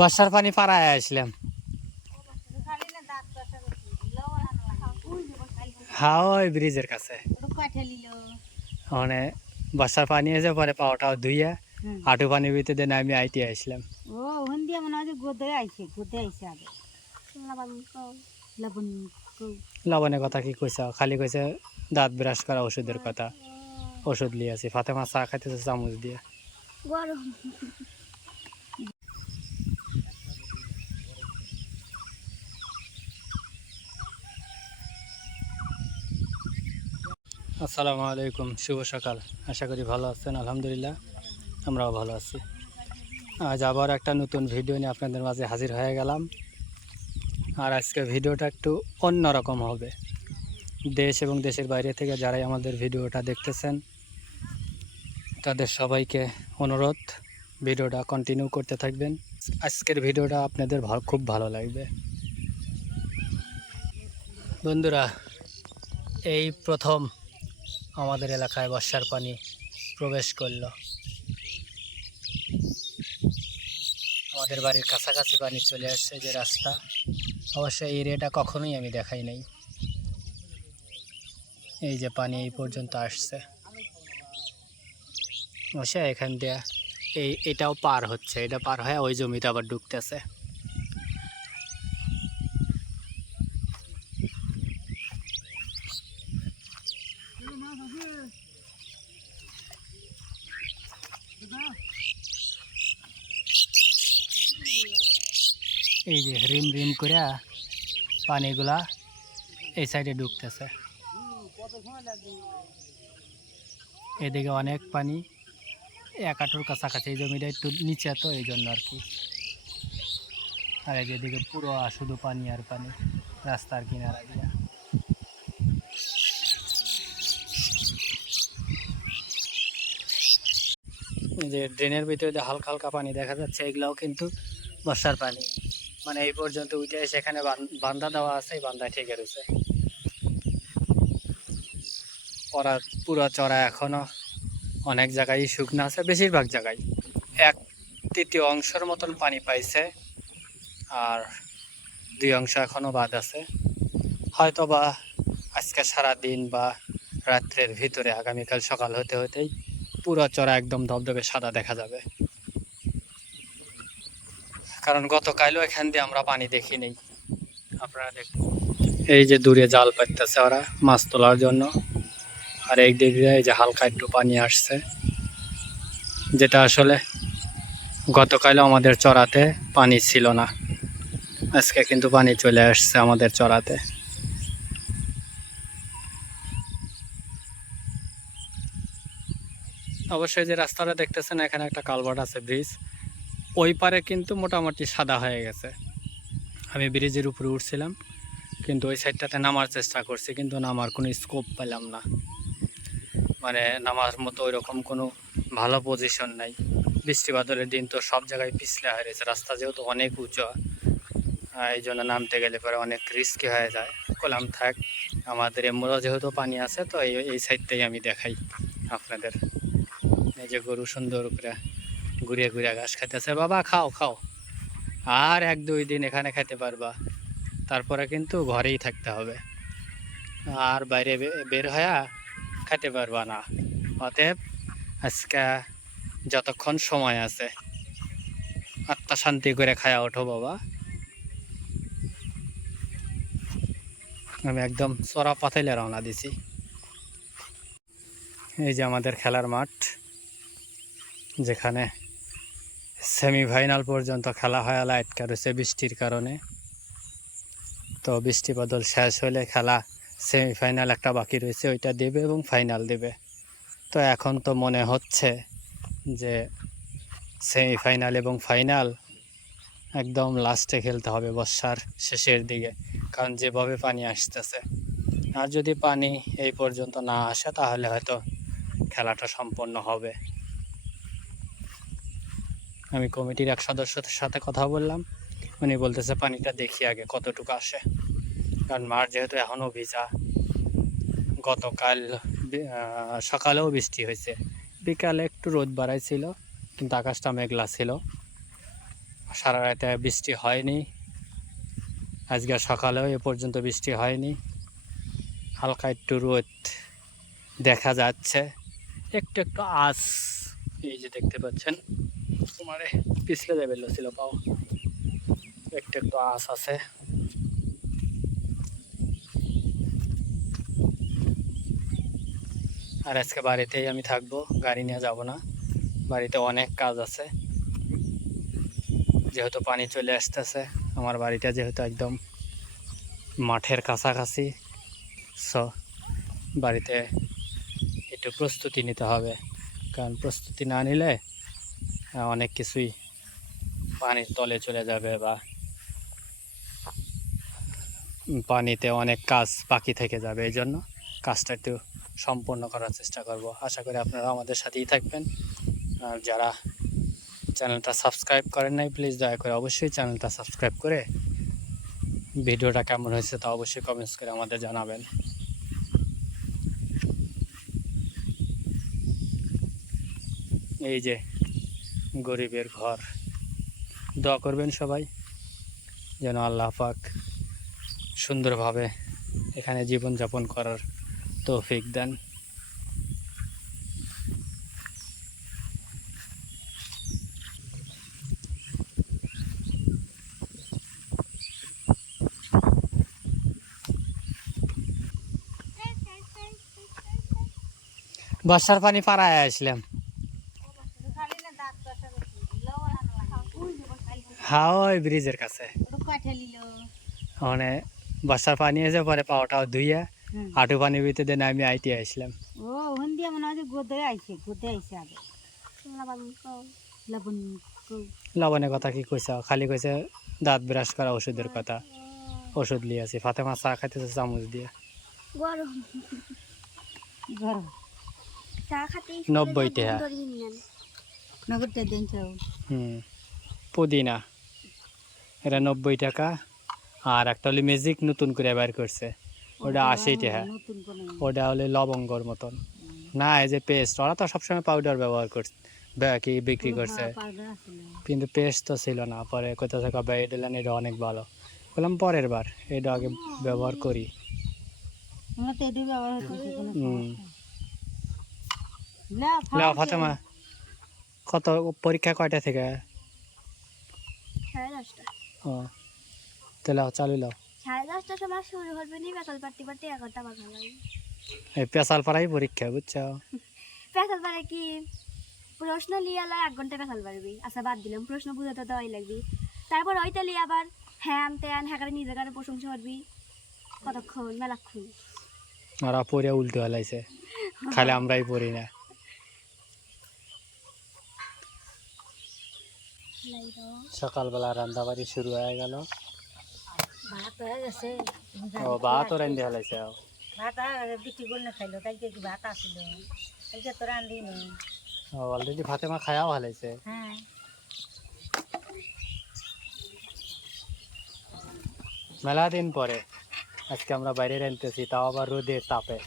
বর্ষার পানি পাড়ায় আসলাম। হ্যাঁ, ওই ব্রিজের কাছে মানে বর্ষার পানি এসে পরে পাওয়াটাও ধুইয়া হাঁটু পানির ভিতরে নামি আইতে আসলাম। ও ওখান দিয়ে মনে হয় গোদে আইছে আগে লবণ লবণের কথা কি কইছ? খালি কইছে দাঁত ব্রাশ করা ওষুধের কথা। ওষুধ লিয়ে আছি। ফাতেমা চা খাইতেছে চামচ দিয়ে। আসসালামু আলাইকুম, শুভ সকাল। আশা করি ভালো আছেন। আলহামদুলিল্লাহ আমরাও ভালো আছি। আজ আবার একটা নতুন ভিডিও নিয়ে আপনাদের মাঝে হাজির হয়ে গেলাম। আর আজকে ভিডিওটা একটু অন্যরকম হবে। দেশ এবং দেশের বাইরে থেকে যারাই আমাদের ভিডিওটা দেখতেছেন তাদের সবাইকে অনুরোধ, ভিডিওটা কন্টিনিউ করতে থাকবেন। আজকের ভিডিওটা আপনাদের খুব ভালো লাগবে। বন্ধুরা, এই প্রথম আমাদের এলাকায় বর্ষার পানি প্রবেশ করলো। আমাদের বাড়ির কাছাকাছি পানি চলে আসছে যে রাস্তা, অবশ্যই এই এরিয়াটা কখনোই আমি দেখাই নাই। এই যে পানি এই পর্যন্ত আসছে, অবশ্যই এখান দিয়ে এটাও পার হচ্ছে, এটা পার হয়ে ওই জমিতে আবার ঢুকতেছে। এই যে রিম রিম করে পানিগুলা এই সাইডে ঢুকতেছে। এদিকে অনেক পানি, এক হাঁটুর কাছাকাছি। এই জমিটা একটু নিচে তো এই জন্য আর কি। আর এই যেদিকে পুরো শুধু পানি আর পানি রাস্তার কিনারা দিয়ে। যে ড্রেনের ভিতরে হালকা হালকা পানি দেখা যাচ্ছে, এগুলাও কিন্তু বর্ষার পানি। মানে এই পর্যন্ত উঠে সেখানে বান্ধা দেওয়া আছে, এই বান্ধায় ঠিক রয়েছে। পুরো চড়া এখনো অনেক জায়গায় শুকনো আছে, বেশিরভাগ জায়গায় 1/3 অংশের মতন পানি পাইছে, আর 2 অংশ এখনো বাদ আছে। হয়তো বা আজকে সারাদিন বা রাত্রের ভিতরে আগামীকাল সকাল হতে হতেই পুরো চড়া একদম ধবধবে সাদা দেখা যাবে। কারণ গতকালও এখান দিয়ে আমরা পানি দেখি নেই। আপনারা দেখুন, এই যে দূরে জাল পাততেছে ওরা মাছ তোলার জন্য, আর এই দিক দিয়ে এই যে হালকা একটু পানি আসছে, যেটা আসলে গতকালও আমাদের চড়াতে পানি ছিল না। আজকে কিন্তু পানি চলে আসছে আমাদের চড়াতে। অবশ্যই যে রাস্তাটা দেখতেছেন, এখানে একটা কালভার্ট আছে, ব্রিজ। ওই পারে কিন্তু মোটামুটি সাদা হয়ে গেছে। আমি ব্রিজের উপরে উঠছিলাম, কিন্তু ওই সাইডটাতে নামার চেষ্টা করছি, কিন্তু নামার কোনো স্কোপ পেলাম না। মানে নামার মতো ওইরকম কোনো ভালো পজিশন নাই। বৃষ্টি বাদলের দিন তো সব জায়গায় পিছলে হয়ে রয়েছে, রাস্তা যেহেতু অনেক উঁচু, এই জন্য নামতে গেলে পরে অনেক রিস্কি হয়ে যায়। কলাম থাক, আমাদের এমুরও যেহেতু পানি আছে, তো এই সাইডটাই আমি দেখাই আপনাদের। এই যে গরু সুন্দর করে ঘুরিয়ে ঘুরিয়ে ঘাস খাইতেছে। বাবা খাও খাও, আর 1-2 দিন এখানে খাইতে পারবা, তারপরে কিন্তু ঘরেই থাকতে হবে, আর বাইরে বের হয়ে খাইতে পারবা না। অতএব আজকে যতক্ষণ সময় আছে আত্মা শান্তি করে খায়া ওঠো বাবা। আমি একদম চড়া পাথাইলে রওনা দিছি। এই যে আমাদের খেলার মাঠ, যেখানে সেমিফাইনাল পর্যন্ত খেলা হয়, আটকা রয়েছে বৃষ্টির কারণে। তো বৃষ্টি বদল শেষ হলে খেলা সেমিফাইনাল একটা বাকি রয়েছে, ওইটা দেবে এবং ফাইনাল দেবে। তো এখন তো মনে হচ্ছে যে সেমিফাইনাল এবং ফাইনাল একদম লাস্টে খেলতে হবে, বর্ষার শেষের দিকে, কারণ যেভাবে পানি আসতেছে। আর যদি পানি এই পর্যন্ত না আসে তাহলে হয়তো খেলাটা সম্পন্ন হবে। আমি কমিটির এক সদস্যের সাথে কথা বললাম, উনি বলতেছে পানিটা দেখি আগে কতটুকু আসে, কারণ মাঠ যেহেতু এখনও ভিজা। গতকাল সকালেও বৃষ্টি হয়েছে, বিকালে একটু রোদ বাড়াইছিল, কিন্তু আকাশটা মেঘলা ছিল। সারা রাতে বৃষ্টি হয়নি, আজকে সকালেও এ পর্যন্ত বৃষ্টি হয়নি। হালকা একটু রোদ দেখা যাচ্ছে, একটু একটু আস, এই যে দেখতে পাচ্ছেন তোমারে পিছলে যাবে ছিল পাও, একটু একটু আস আছে। আর আজকে বাড়িতেই আমি থাকবো, গাড়ি নিয়ে যাব না, বাড়িতে অনেক কাজ আছে। যেহেতু পানি চলে আসতেছে, আমার বাড়িটা যেহেতু একদম মাঠের কাছাকাছি, সো বাড়িতে একটু প্রস্তুতি নিতে হবে, কারণ প্রস্তুতি না নিলে অনেক কিছুই পানির তলে চলে যাবে বা পানিতে অনেক কাজ বাকি থেকে যাবে। এই জন্য কাজটা একটু সম্পূর্ণ করার চেষ্টা করব। আশা করি আপনারা আমাদের সাথেই থাকবেন। আর যারা চ্যানেলটা সাবস্ক্রাইব করেন নাই, প্লিজ দয়া করে অবশ্যই চ্যানেলটা সাবস্ক্রাইব করে ভিডিওটা কেমন হয়েছে তা অবশ্যই কমেন্টস করে আমাদের জানাবেন। এই যে গরিবের ঘর, দোয়া করবেন সবাই যেন আল্লাহ পাক সুন্দরভাবে এখানে জীবনযাপন করার তৌফিক দেন। বর্ষার পানি পাড়ায় আসলাম। হ্যাঁ, ওই ব্রিজের কাছে মানে বর্ষার পানি এসে পরে পাওয়াটাও ধুইয়া হাঁটু পানির ভিতরে নামি আইটি আসলাম। ও ওখান দিয়ে মনে হয় যে গোদে আইছে আগে। লবণ লবণের কথা কি কইছ, খালি কইছে দাঁত ব্রাশ করা ওষুধের কথা। ওষুধ লিয়ে আছি, ফাতেমা চা খাইতেছে চামচ দিয়ে। গরম গরম চা খাতে 90 টাকা। 90 টাকা দিন চাও। পুদিনা এটা 90 টাকা। আর একটা হলে ম্যাজিক নতুন করে বের করছে, ওটা 80 টাকা। নতুন কোন ওটা হলে লবঙ্গর মতন না, এই যে পেস্ট, ওরা তো সবসময় পাউডার ব্যবহার করছে, কি বিক্রি করছে, কিন্তু পেস্ট তো ছিল না। পরে কোথাও থেকে এটা দিলেন, এটা অনেক ভালো। বললাম পরের বার এটা আগে ব্যবহার করি। আমরা তো এটাই ব্যবহার করছি কোনো ফাতেমা কত পরীক্ষা কয়টা থেকে? 10:30টা। ও তাহলে চালু লাও। 10:30টার সময় শুরু হবে নি, পেছাল পাট্টি 11টা বাজা লাগে। এই পেশাল পাড়াই পরীক্ষা, বুঝছো? পেছাল পারে কি প্রশ্ন লিয়ালা 1 ঘন্টা পেছাল পারবি। আচ্ছা বাদ দিলাম, প্রশ্ন বুঝাতে দেওয়াই লাগবি। তারপর ওইটা লিয়ে আবার হ্যান ত্যান হ্যাকারে নিজের কারে প্রশংসা করবি কতক্ষণ, মেলাক্ষণ। ওরা পড়ে উল্টো হলাইছে, খালি আমরাই পড়ি না। সকালবেলা রান্নাবাড়ি শুরু হয়ে গেল। ভাত হয়ে গেছে। ও ভাত ও রান্ধি হলাইছে। ভাত বিটি গুলো খাইলো, কালকে কি ভাত আসিল, কালকে তো রান্ধি নেই। অলরেডি ফাতেমা খায়াও হলাইছে। হ্যাঁ মেলা দিন পরে আজকে আমরা বাইরে রাঁধতেছি, তাও আবার রোদের তাপে।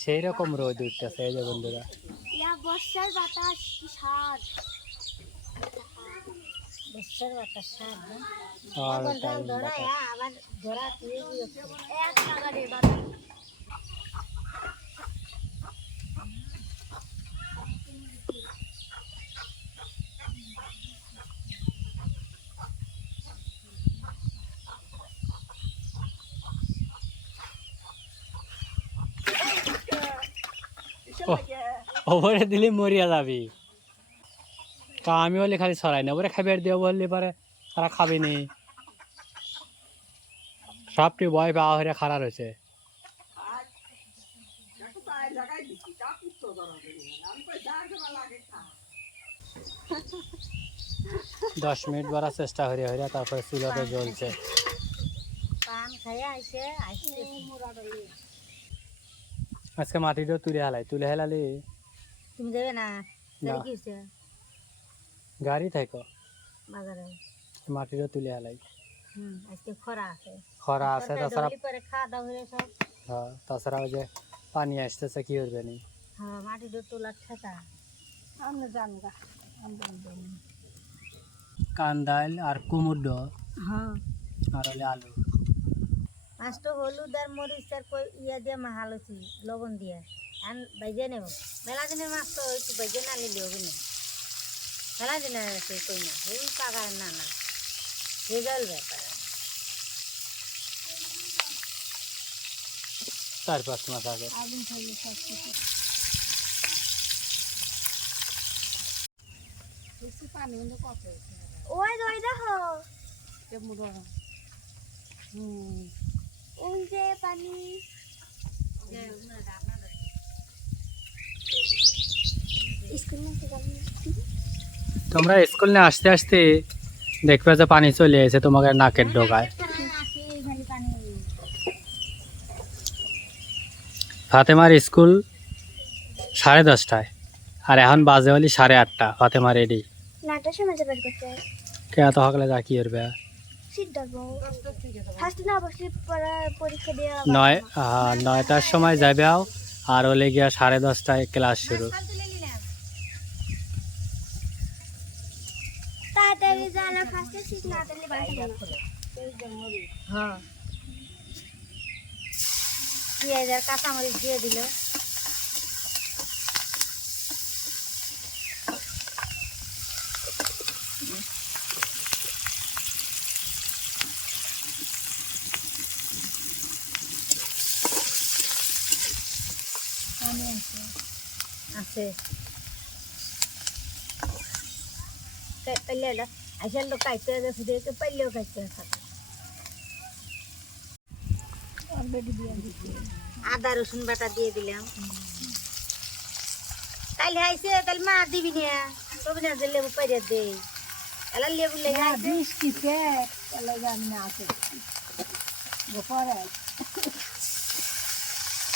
সেই রকম রোদ উঠতেছে। এই যে বন্ধুরা, বর্ষার বাতাস কি স্বাদ। বর্ষার বাতাস স্বাদ না? আর আবার টাইম ডাল ধরা বাতাস। আবার ধরা তুই এক টাকারে বাতাস। ওপরে দিলে মরিয়া যাবি। তা আমি বলি খালি ছড়াই না, ওপরে খাবার দিয়ে বললি পারে তারা খাবি নি। সবটি ভয় পাওয়া হয়ে খারাপ হয়েছে। 10 মিনিট বাড়ার চেষ্টা হইয়া হইয়া তারপরে চুলাটা জ্বলছে। পান খাইয়া আইছে আজকে মাটিটা তুলে হেলালি। তুমি দেবে না? না। কি হয়েছে গাড়ি থাকো বাজারে? মাটিটা তুলে হেলাই। আজকে খরা আছে। খরা আছে, তাছাড়া পরে খাওয়া দাওয়া হয়ে সব। হ্যাঁ, তাছাড়া ওই যে পানি আসতেছে কি করবে নি। হ্যাঁ মাটিটা তোলার ঠেকা। আমরা জানগা আমরা জানি। কান্দাইল আর কুমুড হ্যাঁ আর হলে আলু। মাছটা হলুদ আর মরিচ আর ইয়া দিয়ে মাহালছি লবণ দিয়ে আর বাইজে নেব। মেলা দিনের মাছ তো একটু বাইজে না নিলে হবে না। মেলা দিনের আছে কই না এই পাকায় না না রেজাল ব্যাপার। 4-5 মাস আগে। আগুন খাইলে সব কিছু বেশি পানি কিন্তু কত ওই দেখো কেমন ওই যে পানি স্কুল থেকে তোমরা স্কুল নিয়ে আসতে আসতে দেখবে যে পানি চলে এসে তোমাকে নাকের ডোকায়। ফাতেমার স্কুল 10:30টায় আর এখন বাজে হলি 8:30। ফাতেমা রেডি। নাটার সময় যাবার করতে কে এত সকালে যা কি করবে? সিট ধরবো ফার্স্ট না অবশ্যই পরীক্ষা দিয়ে 9টার সময় যাবে আর হলে গিয়া 10:30টায় ক্লাস শুরু। তাড়াতাড়ি যাওয়া ফার্স্টে সিট না দিলে বাড়ি হ্যাঁ পেঁয়াজ আর কাঁচামরিচ দিয়ে দিল। আছে পেলে আসল লোক খাইতে ফিরে পেলেও খাইতে থাকে। আদা রসুন বাটা দিয়ে দিলাম। তাইলে আইসে তাহলে মা দিবি না তবে না যে লেবু পাইরে দে এলা লেবু লেগে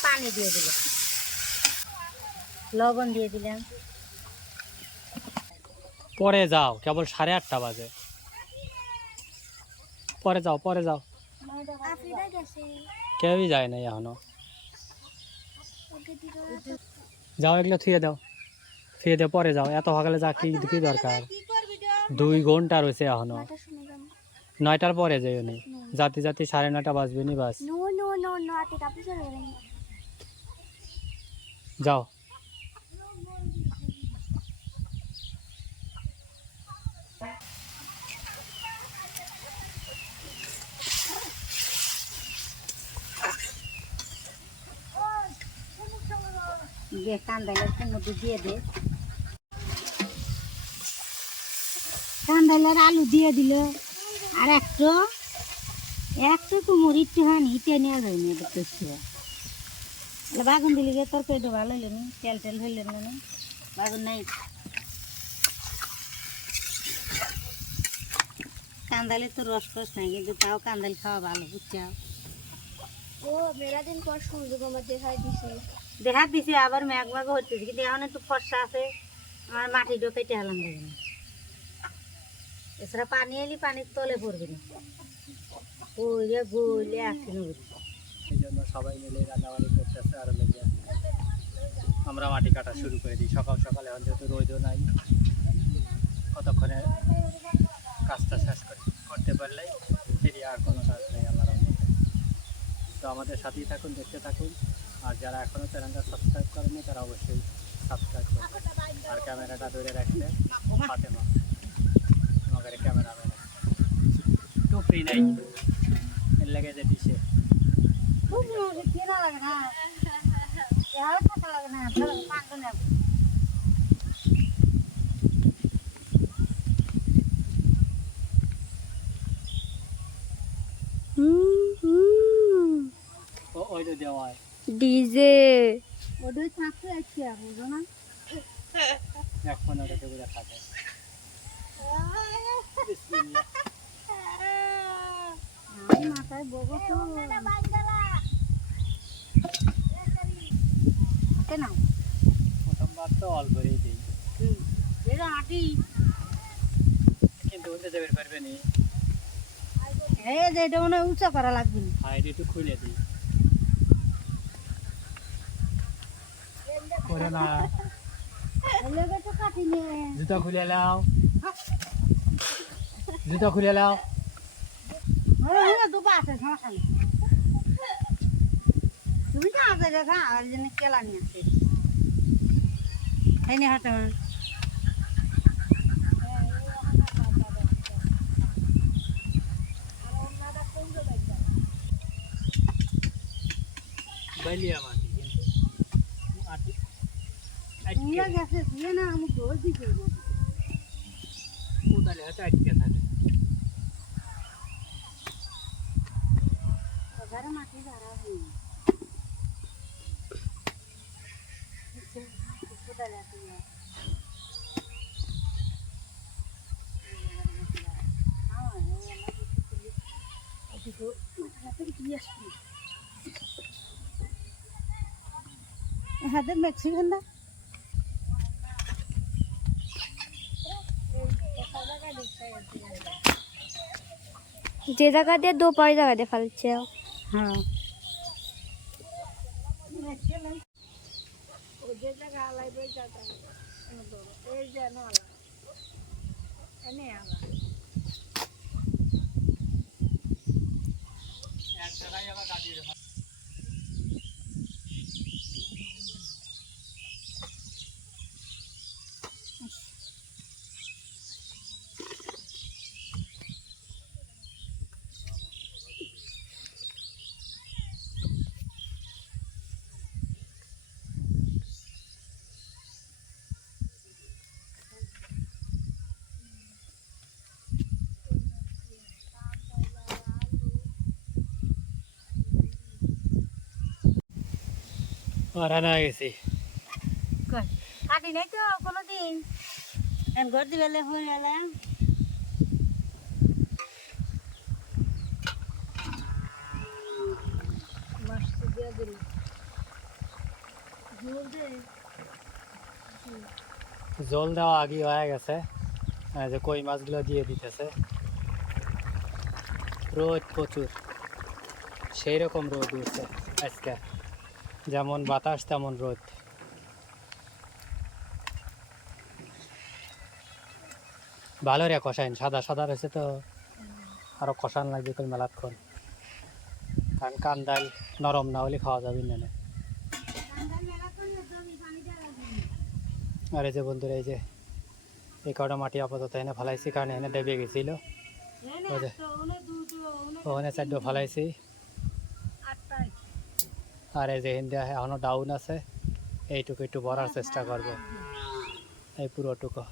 পানি দিয়ে দিলাম লবণ দিয়ে দিলাম। পরে যাও, কেবল 8:30 বাজে। পরে যাও পরে যাও। আফ্রিকা গেছে কেউই যায় না এখনো। ওকে দিলো যাও এগুলো থুয়ে দাও, থুয়ে দিয়ে পরে যাও। এত সকালে যা কি কি দরকার? 2 ঘন্টা রয়েছে এখনো। নাটার সময় যাবো 9টার পরে যাইও নি। জাতি 9:30 বাজবে নি বাস। নো নো নো নো আতে কাপড় চলে গেলেন যাও। কান্দাইলের মধ্যে দিয়ে দে। কান্দাইলের আলু দিয়ে দিল আর একটু মরিচ হয়নি ইটে নেওয়া যায়নি বাগুন দিলে গিয়ে তরকারিটা ভালো হইল না তেল টেল হইল না বাগুন নাই। কান্দাইলে তো রস টস নাই কিন্তু তাও কান্দাইল খাওয়া ভালো বুঝছো। ও মেলা দিন পর সূর্য গোমা দেখাই দিছি দেখা দিছি আবার মেঘ মেঘ হচ্ছে কিন্তু এখন একটু ফর্সা আছে। আমার মাটি ঢোকাইতে হালাম যাবে না এছাড়া পানি এলি পানির তলে পড়বে না ওইলে গলে আসছে না। এই জন্য সবাই মিলে রান্নাবাড়ি করতেছে আর লেগে আমরা মাটি কাটা শুরু করে দিই সকাল সকাল। এখন যেহেতু রোদও নাই, কতক্ষণে কাজটা শেষ করতে পারলে ফিরে আর কোনো কাজ নেই আমার মধ্যে। তো আমাদের সাথেই থাকুন, দেখতে থাকুন। আর যারা এখনও চ্যানেলটা সাবস্ক্রাইব করেনি তারা অবশ্যই সাবস্ক্রাইব করবেন। আর ক্যামেরাটা ধরে রাখতে ফাতেমা আমাদের ক্যামেরাম্যান টুপি নেই এর লেগে যে দিছে। লাগে না লাগে না ওই তো দেওয়ায় ডিজে ওদের থাকতে যাচ্ছি বুঝো না 1-15 করে থাকে। মাথায় বগো তো না প্রথমবার তো অল্পই দিই আটি কিন্তু উঠতে যাবে পারবে নি। এই যে এটা মনে উঁচা করা লাগবে না হাইট একটু খুলে দিই করে না লেগে তো কাটিনি জুতা খুলে নাও, জুতা খুলে নাও। দুপা আছে সমস্যা নেই তুমি তো আগে দেখা আর জন্য কেলা নিয়ে আসছে এই নিয়ে হাতে বাইলিয়া মাটি কিন্তু মাটি নিয়ে গেছে দিয়ে না আমি দোষ দিতে কোদালে হাতে আটকে থাকে। ঘরে মাটি ধারা হয়নি হাতে মেক্সিকান না যে জায়গা দিয়ে দো পাই জায়গা দিয়ে ফেলছে হ্যাঁ রান্না হয়ে গেছি। কাটি নাই তো কোনোদিন ঘর দিবেলে হয়ে গেলে মাছটা দিয়ে দিল ঝোল দে জল দেওয়া আগে হয়ে গেছে, এই যে কই মাছগুলো দিয়ে দিতেছে। রোদ প্রচুর, সেই রকম রোদ উঠছে আজকে, যেমন বাতাস তেমন রোদ। ভালো রে কষাইন, সাদা সাদা রয়েছে তো আরো কষান লাগবে কই মেলাক্ষণ, কারণ কান্দাল নরম না হলে খাওয়া যাবে না। আর এই যে বন্ধুরা, এই যে এই কটা মাটি আপাতত এনে ফেলাইছি, কারণ এনে ডেবে গেছিল। ওই যে ওখানে চারটে ফেলাইছি, আর এই যে হিন্দা এখনো ডাউন আছে, এইটুকু একটু ভরার চেষ্টা করবো, এই পুরোটুকু।